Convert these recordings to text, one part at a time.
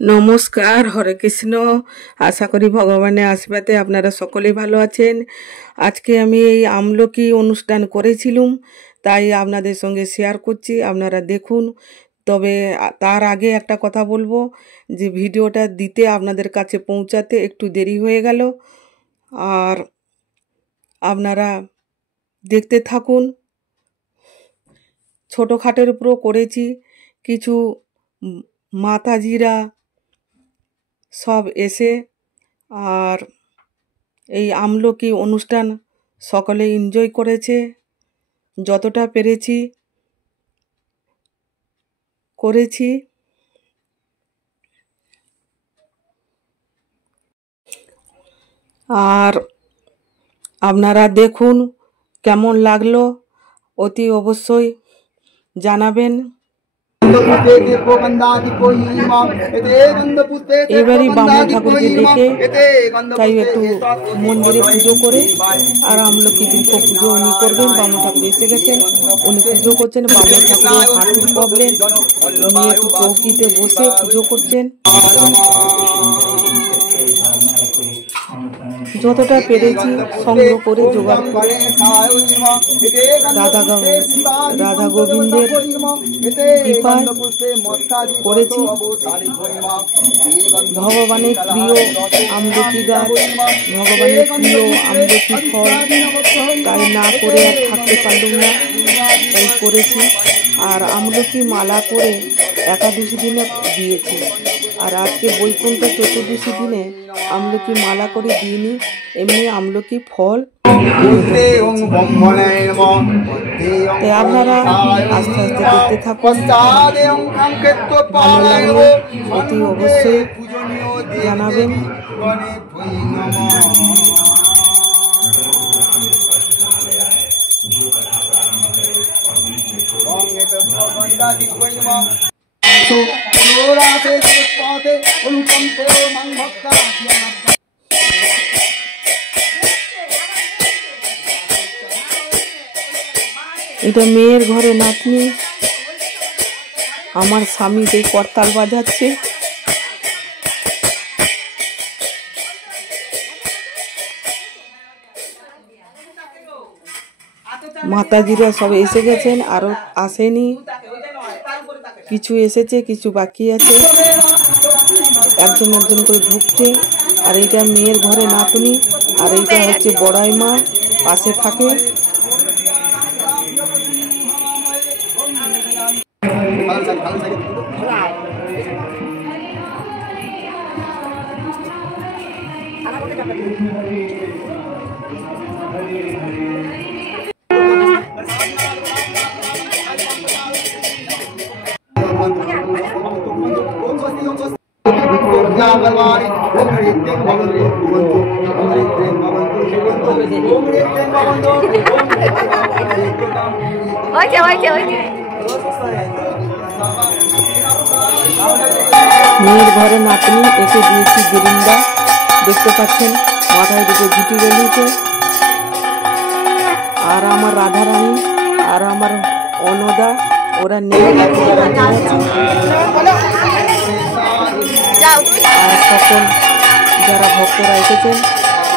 নমস্কার, হরে কৃষ্ণ। আশা করি ভগবানের আশীর্বাদে আপনারা সকলেই ভালো আছেন। আজকে আমি এই আমলকি অনুষ্ঠান করেছিলাম, তাই আপনাদের সঙ্গে শেয়ার করছি, আপনারা দেখুন। তবে তার আগে একটা কথা বলবো, যে ভিডিওটা দিতে আপনাদের কাছে পৌঁছাতে একটু দেরি হয়ে গেল, আর আপনারা দেখতে থাকুন। ছোটোখাটের উপরও করেছি, কিছু মাতাজিরা সব এসে আর এই আমলকি অনুষ্ঠান সকলে এনজয় করেছে, যতটা পেরেছি করেছি। আর আপনারা দেখুন কেমন লাগলো, অতি অবশ্যই জানাবেন। এবারই বামুন ঠাকুরকে দেখে তাই একটু মন্দিরে পুজো করে, আর আমলকি দীর্ঘ পুজো উনি করবেন। বামুন ঠাকুর এসে গেছেন, উনি পুজো করছেন। বামুন ঠাকুরের হাঁটুর প্রবলেম, উনি একটু চৌকিতে বসে পুজো করছেন। যতটা পেরেছি সংগ্রহ করে জোগাড় করে রাধা গোবিন্দের কৃপায় করেছি। ভগবানের প্রিয় আমলকি গাছ, ভগবানের প্রিয় আমলকি ফল, তাই না করে আর থাকতে পারলাম না, তাই করেছি। আর আমলকি মালা করে একাদশী দিনে দিয়েছি, আর আজকে বৈকুণ্ঠ চতুর্দশী দিনে আমলকি মালা করে দিইনি, এমনি আমলকি ফল। আপনারা আস্তে আস্তে দেখতে থাকুন, ভালো লাগলে অতি অবশ্যই জানাবেন। এটা মেয়ের ঘরে নাতনি, আমার স্বামী যে করতাল বাজাচ্ছে। মাতাজিরা সব এসে গেছেন, আরো আসেনি, কিছু এসেছে, কিছু বাকি আছে, একজন একজন করে ঢুকছে। আর এইটা মেয়ের ঘরে নাতনি, আর এইটা হচ্ছে বড়াই মা, পাশে থাকে। মেয়ের ঘরে নাতনি, একে দিয়েছি গেরিন্দা, দেখতে পাচ্ছেন মাথায় দিকে ঘুটি বেরিয়েছে। আর আমার রাধারানী আর আমার অনদা, ওরা নিয়ে আর সকল যারা ভক্তরা এসেছেন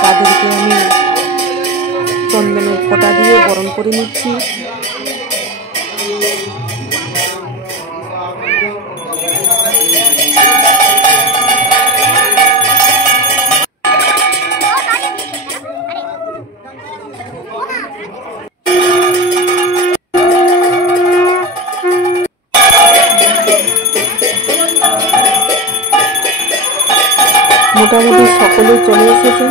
তাদেরকে আমি চন্দনের ফোঁটা দিয়ে বরণ করে নিচ্ছি। মোটামুটি সকলেই চলে এসেছেন,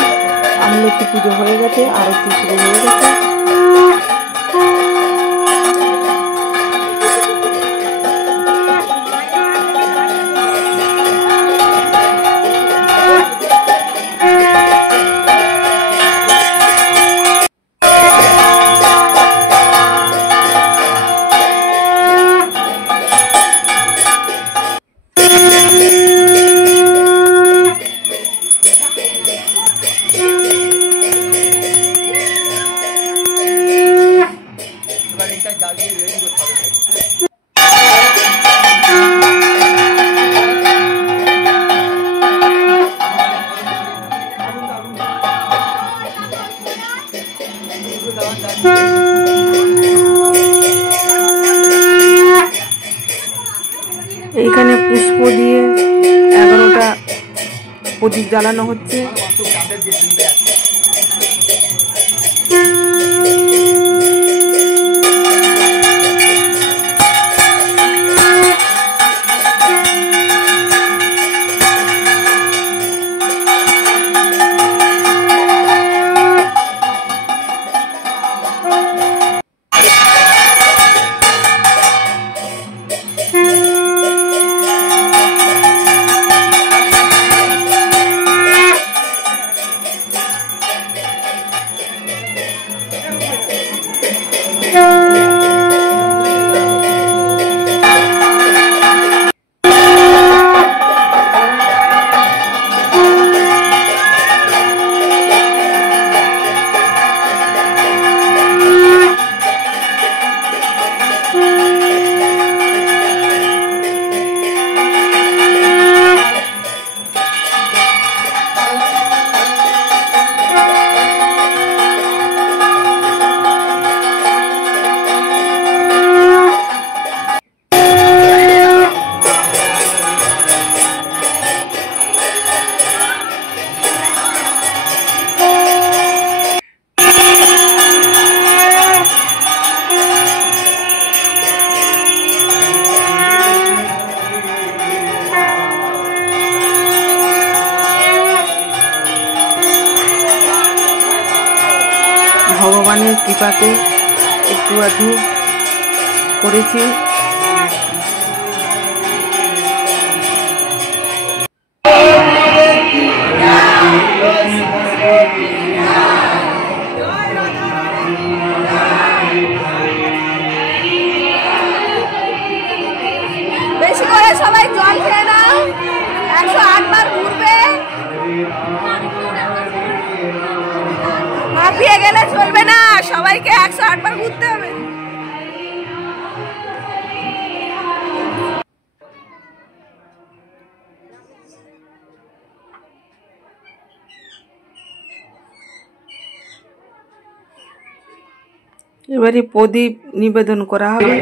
আমলকি পুজো হয়ে গেছে, আরতি শুরু হয়ে গেছে। দিয়ে 11টা প্রদীপ জ্বালানো হচ্ছে। ভগবানের কৃপাতে একটু আধটু করেছি। বেশি করে সবাই জল খেয়ে নাও, 108 বার ঘুরবে, হাঁপিয়ে গেলে চলবে না, সবাইকে 108 বার ঘুরতে হবে। এবারে প্রদীপ নিবেদন করা হবে।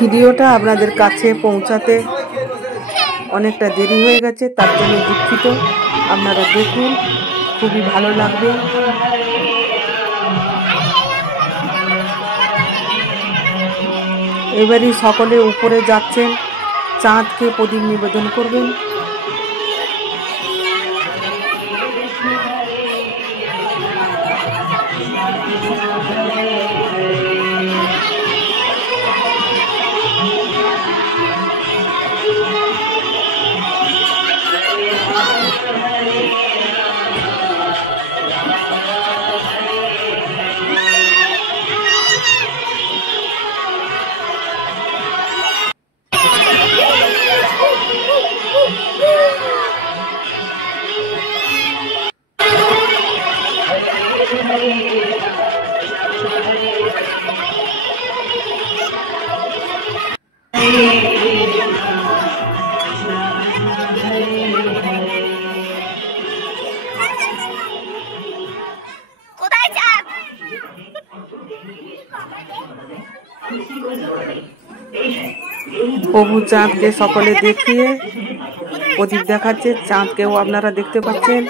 ভিডিওটা আপনাদের কাছে পৌঁছাতে অনেকটা দেরি হয়ে গেছে, তার জন্য দুঃখিত। আপনারা দেখুন, খুবই ভালো লাগবে। এবারই সকলে উপরে যাচ্ছেন, চাঁদকে প্রদীপ নিবেদন করবেন। কোথায় চাঁদ? প্রভু চাঁদকে সকলে দেখিয়ে প্রদীপ দেখাচ্ছে, চাঁদকেও আপনারা দেখতে পাচ্ছেন।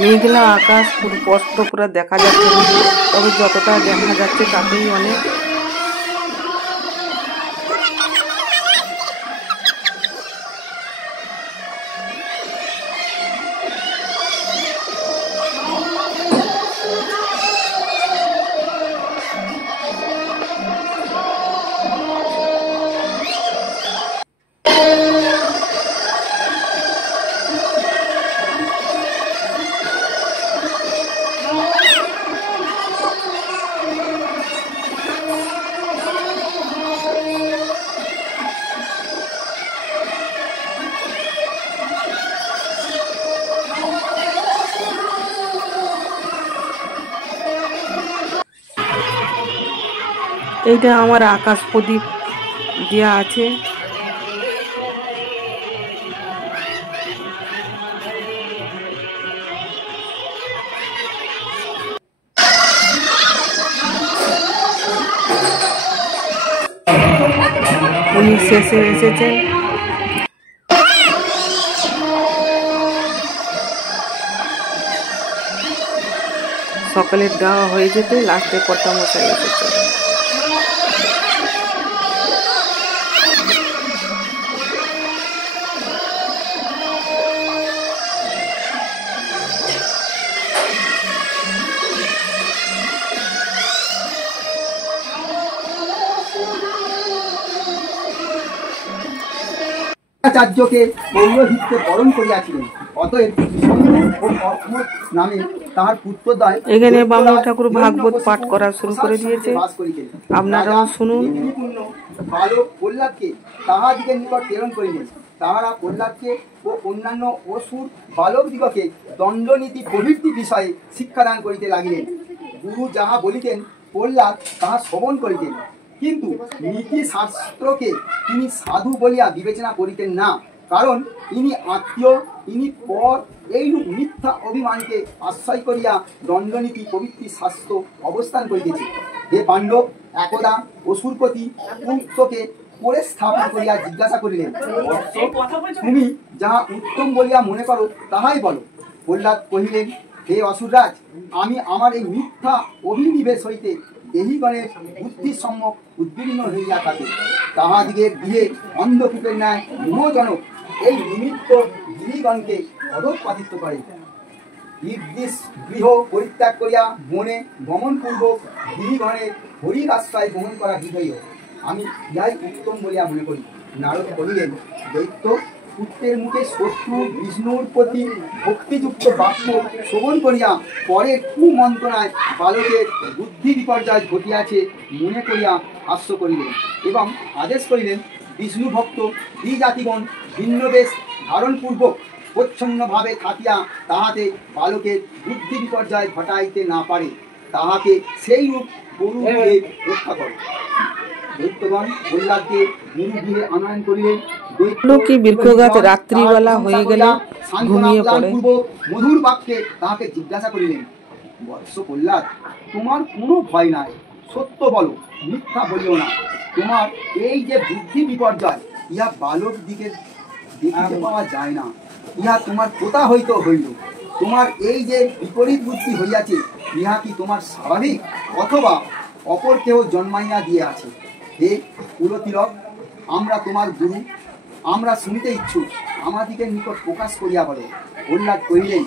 মেঘলা আকাশ পুরো স্পষ্ট পুরো দেখা যাচ্ছে, তবে যতটা দেখা যাচ্ছে তাতেই অনেক। এইটা আমার আকাশ প্রদীপ দেওয়া আছে। উনি শেষে এসেছেন। সকলের দেওয়া হয়ে যেতে লাস্টে কর্তা মশাই এসেছে। আচার্যকে পৌরোহিত্যে বরণ করিয়াছিলেন। অতএব নামে তাহার পুত্রদ্বয় এখানে বামন ঠাকুর ভাগবত পাঠ করা শুরু করে দিয়েছে, আপনারাও শুনুন। বালক প্রহ্লাদকে তাহাদিগের নিকট প্রেরণ করিলেন। তাহারা প্রহ্লাদকে ও অন্যান্য অসুর বালক দিগকে দণ্ডনীতি প্রভৃতি বিষয়ে শিক্ষাদান করিতে লাগিলেন। গুরু যাহা বলিতেন প্রহ্লাদ তাহা শ্রবণ করিতেন, কিন্তু নীতি শাস্ত্রকে তিনি সাধু বলিয়া বিবেচনা করিতেন না, কারণ ইনি আত্মীয়, ইনি পর, এইরূপ মিথ্যা অভিমানকে আশ্রয় করিয়া দণ্ডনীতি প্রভৃতি শাস্ত্র অবস্থান করিতেছে। হে পাণ্ডব, একদা অসুরপতি পুত্রকে পরে স্থাপন করিয়া জিজ্ঞাসা করিলেন, তুমি যাহা উত্তম বলিয়া মনে করো তাহাই বলো। প্রহ্লাদ কহিলেন, হে অসুররাজ, আমি আমার এই মিথ্যা অভিনিবেশ হইতে দেহিগণের বুদ্ধির সম্মুখ উদ্বিগ্ন হইয়া থাকে। তাহাদিগের গৃহে অন্ধকূপের ন্যায় মোহজনক এই নিমিত্ত গৃহীগণকে অধঃপাতিত করে। নির্দিশ গৃহ পরিত্যাগ করিয়া বনে গমনপূর্বক গৃহীগণের হরির আশ্রয় গ্রহণ করা বিধেয়। আমি ইহাই উত্তম বলিয়া মনে করি। নারদ কহিলেন, দৈত্য, পুত্রের মুখে শত্রু বিষ্ণুর প্রতি ভক্তিযুক্ত বাক্য শ্রবণ করিয়া পরে কুমন্ত্রণায় বালকের বুদ্ধি বিপর্যয় ঘটিয়াছে মনে করিয়া হাস্য করিলেন এবং আদেশ করিলেন, বিষ্ণু ভক্ত দ্বিজাতিগণ ভিন্নবেশ ধারণপূর্বক প্রচ্ছন্নভাবে থাকিয়া তাহাতে বালকের বুদ্ধি বিপর্যয় ঘটাইতে না পারে, তাহাকে সেই রূপ গরু দিয়ে রক্ষা করে। দৈত্যগণ প্রহ্লাদকে গুরুগৃহে আনয়ন করিলেন। লোকে বৃক্ষগাছ রাত্রিবেলা হয়ে গেলে ঘুমিয়ে পড়ে। মধুর বাক্যে তাহাকে জিজ্ঞাসা করিলেন, বৎস প্রহ্লাদ, তোমার কোনো ভয় নাই, সত্য বলো, মিথ্যা বলিও না। তোমার এই যে বুদ্ধি বিপর্যয়, ইহা বালক দিকে দেখিতে পাওয়া যায় না, ইহা তোমার কোথা হইতে হইল? তোমার এই যে বিপরীত বুদ্ধি হইয়াছে, ইহা কি তোমার স্বাভাবিক, অথবা অপর কেউ জন্মাইয়া দিয়ে আছে? হে কুলতিলক, আমরা তোমার গুরু, আমরা শুনিতে ইচ্ছুক, আমাদিকে নিকট প্রকাশ করিয়া বলো। প্রহ্লাদ কহিলেন,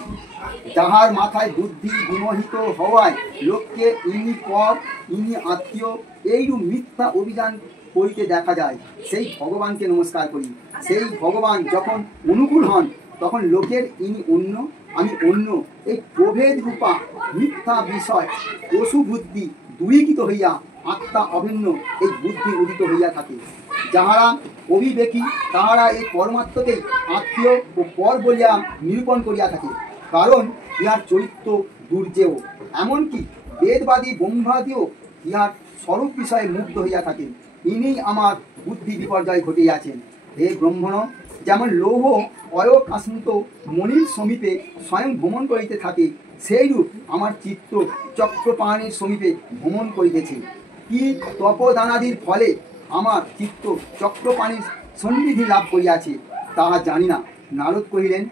যাহার মাথায় বুদ্ধি বিমোহিত হওয়ায় লোককে ইনি পর, ইনি আত্মীয়, এইরূপ মিথ্যা অভিযান করিতে দেখা যায়, সেই ভগবানকে নমস্কার করি। সেই ভগবান যখন অনুকূল হন, তখন লোকের ইনি অন্য, আমি অন্য, এই প্রভেদ রূপা মিথ্যা বিষয় পশু বুদ্ধি দূরীকৃত হইয়া আত্মা অভিন্ন এই বুদ্ধি উদিত হইয়া থাকে। যাহারা অবিবেকী, তাহারা এই পরমাত্মাকেই আত্মীয় ও পর বলিয়া নিরূপণ করিয়া থাকে, কারণ ইহার চরিত্র দুর্জেয়। এমনকি বেদবাদী ব্রহ্মাদিও ইহার স্বরূপ বিষয়ে মুগ্ধ হইয়া থাকেন। ইনি আমার বুদ্ধি বিপর্যয় ঘটিয়াছেন। হে ব্রহ্মণ, যেমন লৌহ অয়কান্ত মণির সমীপে স্বয়ং ভ্রমণ করিতে থাকে, সেইরূপ আমার চিত্ত চক্রপাণির সমীপে ভ্রমণ করিতেছে। কি তপদানাদির ফলে আমার চিত্ত চক্রপাণির সন্নিধি লাভ করিয়াছে তাহা জানি না। নারদ কহিলেন,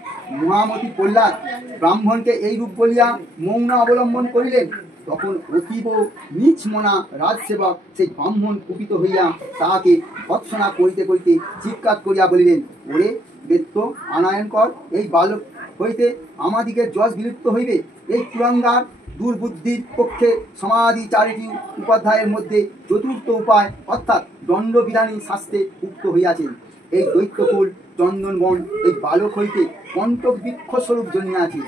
মহামতি প্রহ্লাদ ব্রাহ্মণকে এই রূপ বলিয়া মৌন অবলম্বন করিলেন। তখন অতীব নিচ মনা রাজসেবক সেই ব্রাহ্মণ কুপিত হইয়া তাহাকে ভৎসনা করিতে করিতে চিৎকার করিয়া বলিলেন, ওরে বেত্য আনায়ন কর, এই বালক হইতে আমাদিকে যশ বিলুপ্ত হইবে। এই কুরঙ্গার দুর্বুদ্ধির পক্ষে সমাধি 4টি উপাধ্যায়ের মধ্যে চতুর্থ উপায় অর্থাৎ দণ্ডবিধানী শাস্ত্রে উক্ত হইয়াছেন। এই দৈত্যকুল চন্দনবন এই বালক হইতে কণ্টক বৃক্ষ স্বরূপ জন্মিয়াছে।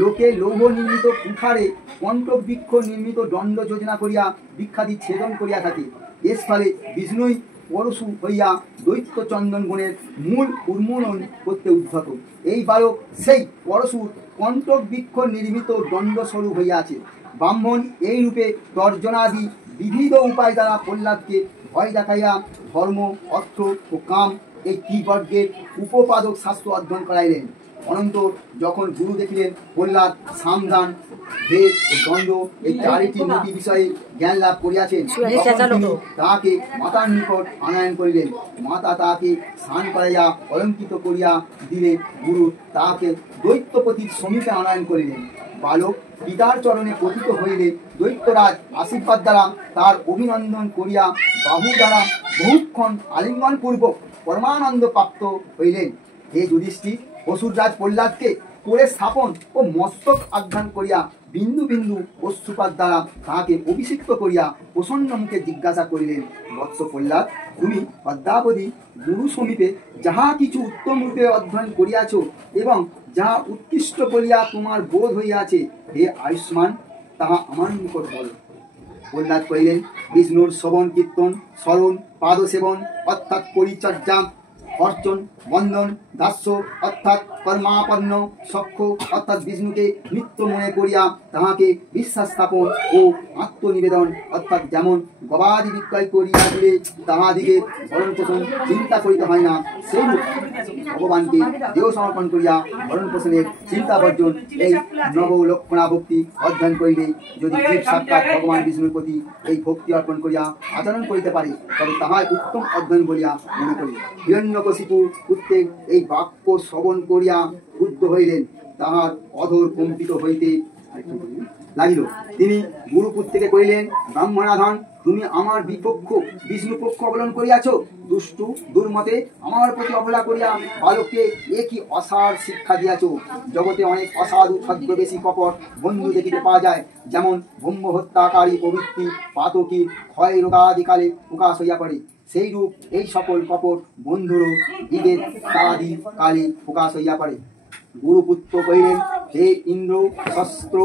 লোকে লৌহ নির্মিত কুঠারে কণ্টক বৃক্ষ নির্মিত দণ্ড যোজনা করিয়া বৃক্ষাদি ছেদন করিয়া থাকে। এর ফলে বিষ্ণুই পরশু হইয়া দৈত্য চন্দন বনের মূল উন্মূলন করতে উদ্ধত। এই বালক সেই পরশুর কণ্টক বৃক্ষ নির্মিত দণ্ডস্বরূপ হইয়াছে। ব্রাহ্মণ এই রূপে তর্জনাদি বিবিধ উপায় দ্বারা প্রহ্লাদকে ভয় দেখাইয়া ধর্ম, অর্থ ও কাম এই ত্রিবর্গের উপপাদক শাস্ত্র অধ্যয়ন করাইলেন। অনন্তর যখন গুরু দেখিলেন প্রহ্লাদ সামদান, ভেদ ও দণ্ড এই 4টি নীতি বিষয়ে জ্ঞান লাভ করিয়াছেন, তাহাকে মাতার নিকট আনয়ন করিলেন। মাতা তাহাকে স্নান করাইয়া অলঙ্কৃত করিয়া দিলে। গুরু তাহাকে দৈত্যপতির সমীপে আনয়ন করিলেন। বালক পিতার চরণে পতিত হইলে দৈত্যরাজ আশীর্বাদ দ্বারা তার অভিনন্দন করিয়া বাহু দ্বারা বহুক্ষণ আলিঙ্গন পূর্বক পরমানন্দ প্রাপ্ত হইলেন। হে যুধিষ্ঠির, অসুররাজ প্রহ্লাদকে করে স্থাপন ও মস্তক আঘ্রাণ করিয়া বিন্দু বিন্দু অশ্রুপাত দ্বারা তাহাকে অভিষিক্ত করিয়া প্রসন্ন মুখে জিজ্ঞাসা করিলেন, বৎস প্রহ্লাদ, তুমি অদ্যাবধি গুরু সমীপে যাহা কিছু উত্তম রূপে অধ্যয়ন করিয়াছ এবং যাহা উৎকৃষ্ট বলিয়া তোমার বোধ হইয়াছে, হে আয়ুষ্মান, তাহা আমার নিকট বল। প্রহ্লাদ কহিলেন, বিষ্ণুর শ্রবণ কীর্তন, স্মরণ, পাদসেবন অর্থাৎ পরিচর্যা, অর্চন, বন্ধন, দাস্য অর্থাৎ কর্মাপন্ন, সখ্য অর্থাৎ বিষ্ণুকে নিত্য মনে করিয়া তাহাকে বিশ্বাস স্থাপন ও আত্মনিবেদন অর্থাৎ যেমন গবাদি বিক্রয় করিয়া দিলে তাহাদিকে ভরণ পোষণ চিন্তা করিতে হয় না, সেইরূপ ভগবানকে দেহ সমর্পণ করিয়া ভরণ পোষণের চিন্তা বর্জন এই নবলক্ষণা ভক্তি অধ্যয়ন করিলে যদি জীব সাক্ষাৎ ভগবান বিষ্ণুর প্রতি এই ভক্তি অর্পণ করিয়া আচরণ করিতে পারে, তবে তাহাই উত্তম অধ্যয়ন বলিয়া মনে করি। হিরণ্যকশিপু প্রত্যেক এই বাক্য শ্রবণ করিয়া ক্রুদ্ধ হইলেন, তাহার অধর কম্পিত হইতে লাগিল। তিনি গুরুপুত্রকে কহিলেন, ব্রাহ্মণাধন, তুমি আমার বিপক্ষ বিষ্ণু পক্ষ অবলম্বন করিয়াছ। দুষ্টু দুর্মতে আমার প্রতি অবহেলা করিয়া বালককে একই অসার শিক্ষা দিয়াছ। জগতে অনেক অসাধু ছদ্মবেশী কপট বন্ধু দেখিতে পাওয়া যায়, যেমন ব্রহ্ম হত্যাকারী প্রবৃত্তি পাতকী ক্ষয় রোগাদিকালে প্রকাশ হইয়া পড়ে, সেইরূপ এই সকল কপট বন্ধুরও দিগের তারাদি কালে প্রকাশ হইয়া পড়ে। গুরুপুত্র কহিলেন, হে ইন্দ্র শস্ত্র,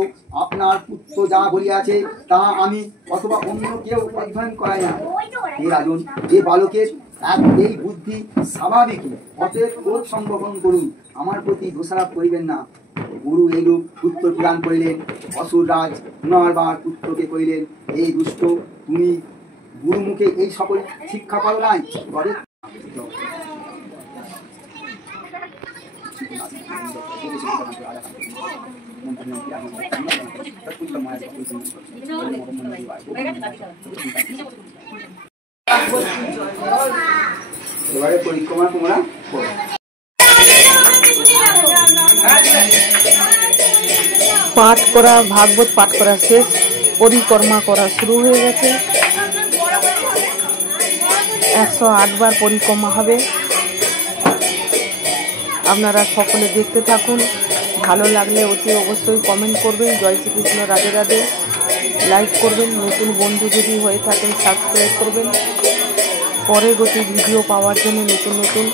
আপনার পুত্র যা বলিয়াছে তাহা আমি অথবা অন্য কেউ অধ্যয়ন করাই না। হে রাজন, যে বালকের এই বুদ্ধি স্বাভাবিক, অতএব ক্রোধ সংবহন করুন, আমার প্রতি দোষারোপ করিবেন না। গুরু এইরূপ উত্তর প্রদান করিলেন। অসুররাজ পুনর্বার পুত্রকে কহিলেন, এই দুষ্ট, তুমি গুরুমুখে এই সকল শিক্ষা পাও নাই, তবে এবারে পরিক্রমা তোমরা করো। পাঠ করা, ভাগবত পাঠ করা শেষ, পরিক্রমা করা শুরু হয়ে গেছে। 108 বার পরিক্রমা হবে। আপনারা সকলে দেখতে থাকুন। ভালো লাগলে অতি অবশ্যই কমেন্ট করবেন। জয় শ্রীকৃষ্ণ, রাধে রাধে। লাইক করবেন, নতুন বন্ধু যদি হয়ে থাকেন সাবস্ক্রাইব করবেন। পরবর্তী ভিডিও পাওয়ার জন্য নতুন নতুন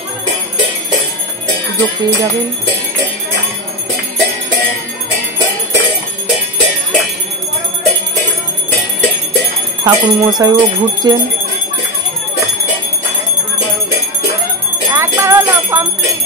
সুযোগ পেয়ে যাবেন। ঠাকুর মশাইও ঘুরছেন। একবার হলো কমপ্লিট।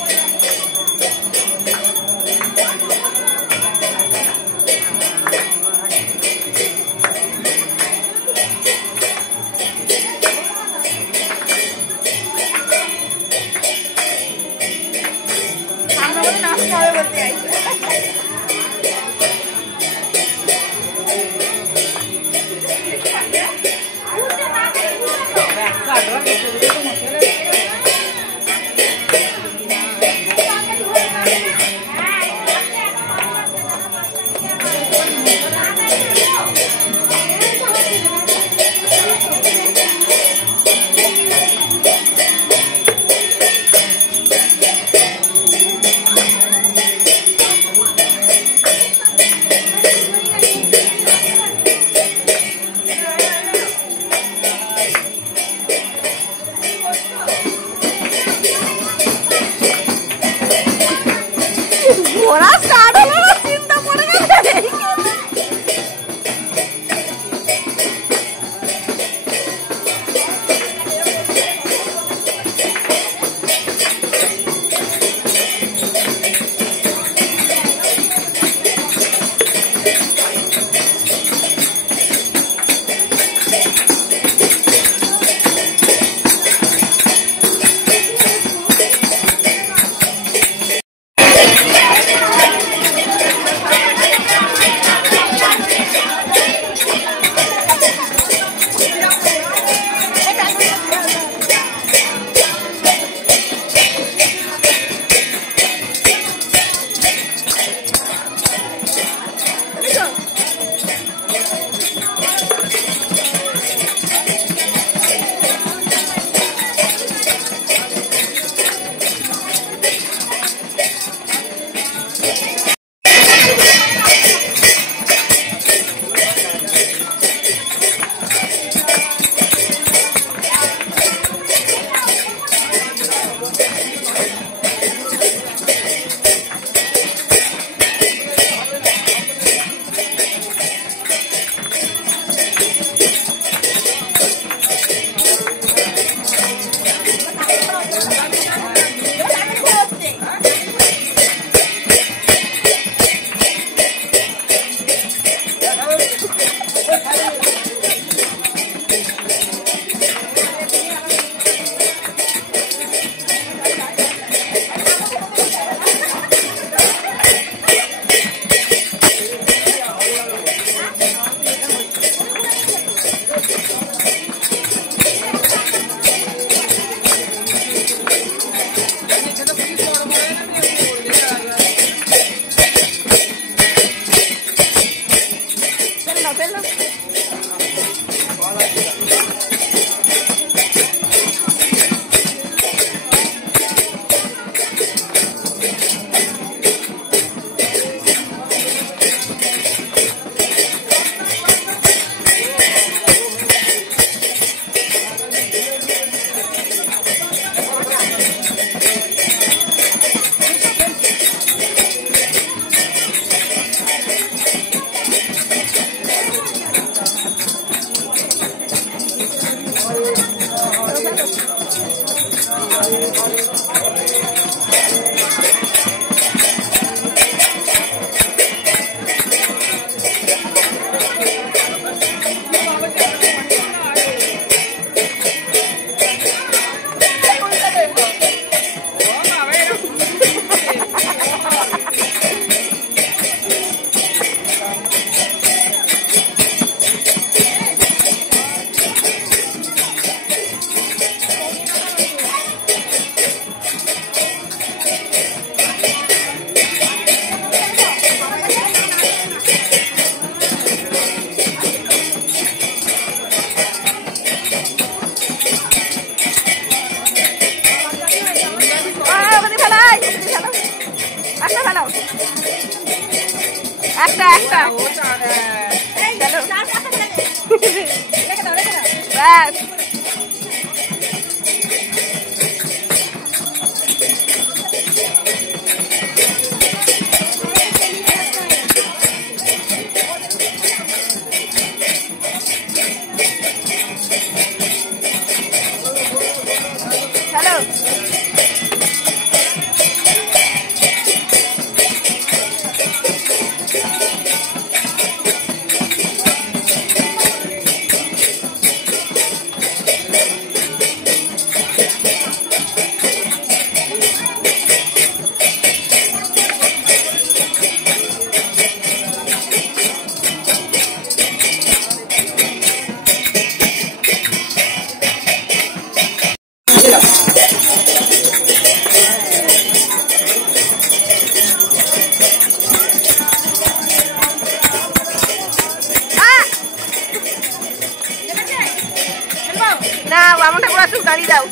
দাঁড়িয়ে যাও।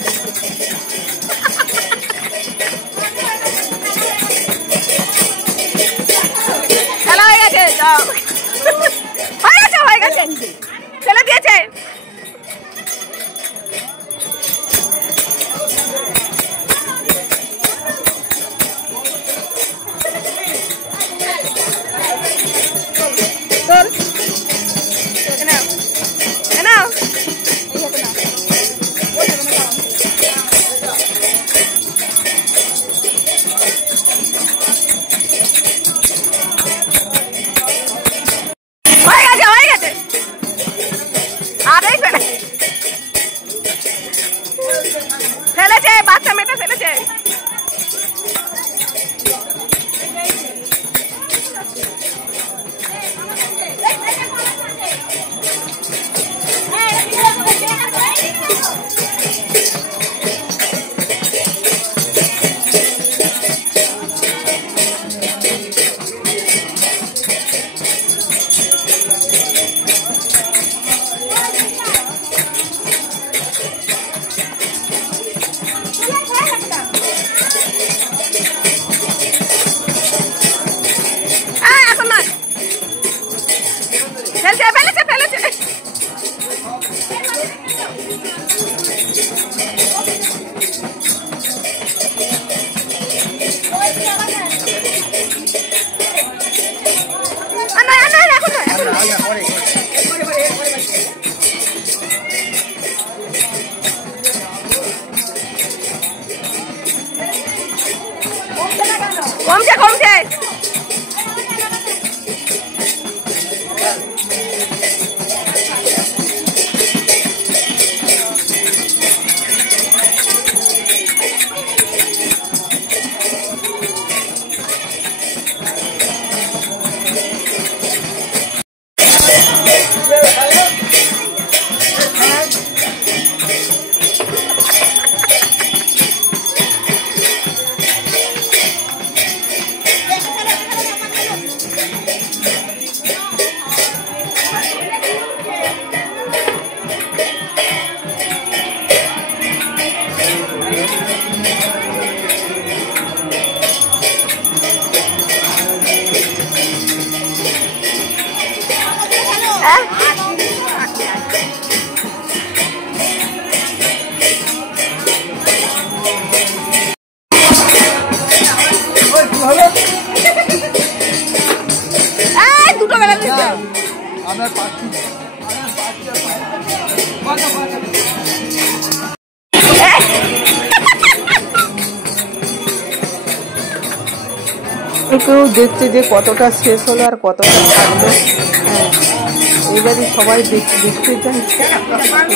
খেলা হয়ে গেছে, যাও। হয়ে গেছে, হয়ে গেছে, ছেলে দিয়েছে। ফেলেছে, বাচ্চা মেয়েটা ফেলেছে। কেউ দেখছে যে কতটা শেষ হলো আর কতটা থাকলো। হ্যাঁ, এবারে সবাই দেখতে চাইছে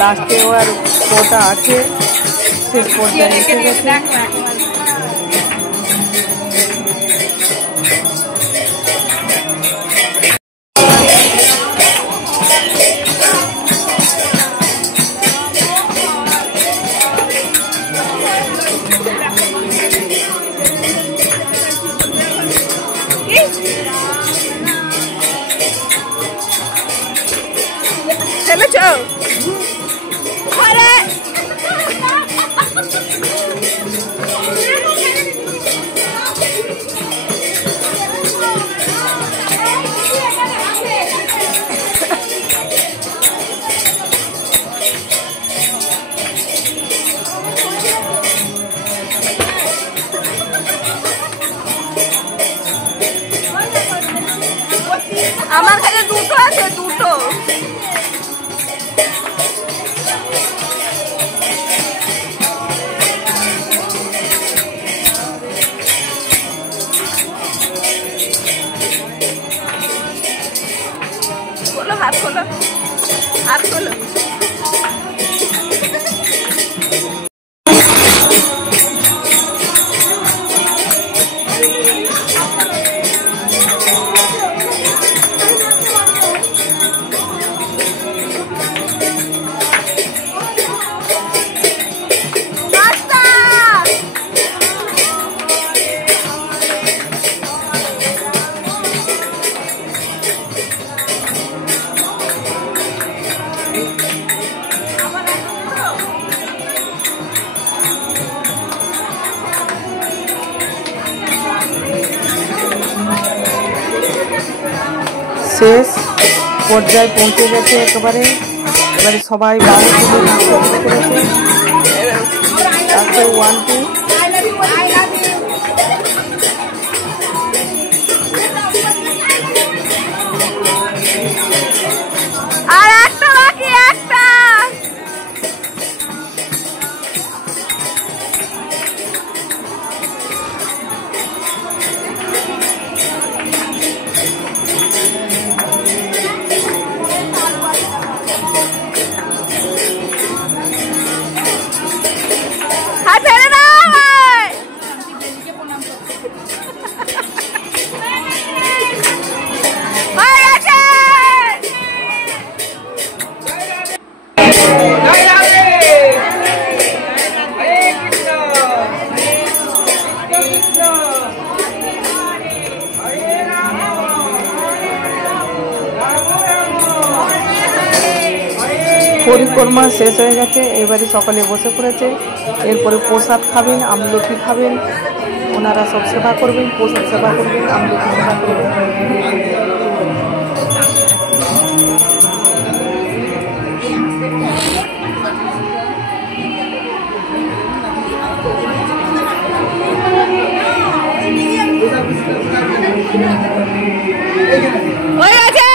লাস্টেও আর কটা আছে, শেষ পর্যায়ে এসে গেছে। খেলেছো ঘরে? আমার কাছে দুটো আছে, দুটো। খোলো, হাত খোলো, হাত খোলো। শেষ পর্যায়ে পৌঁছে গেছে একেবারে। এবারে সবাই বাবু তুলে নাচতে শুরু করেছে। তারপরে 1 2 আর একটা বাকি, একটা। হাত ছেড়ে দাও আমায়। হয়ে গেছে। পরিক্রমা শেষ হয়ে গেছে। এবারে সকলে বসে পড়েছে। এরপরে প্রসাদ খাবেন, আমলকি খাবেন, ওনারা সব সেবা করবেন, প্রসাদ সেবা করবেন, আমলকি সেবা করবেন। হয়ে গেছে।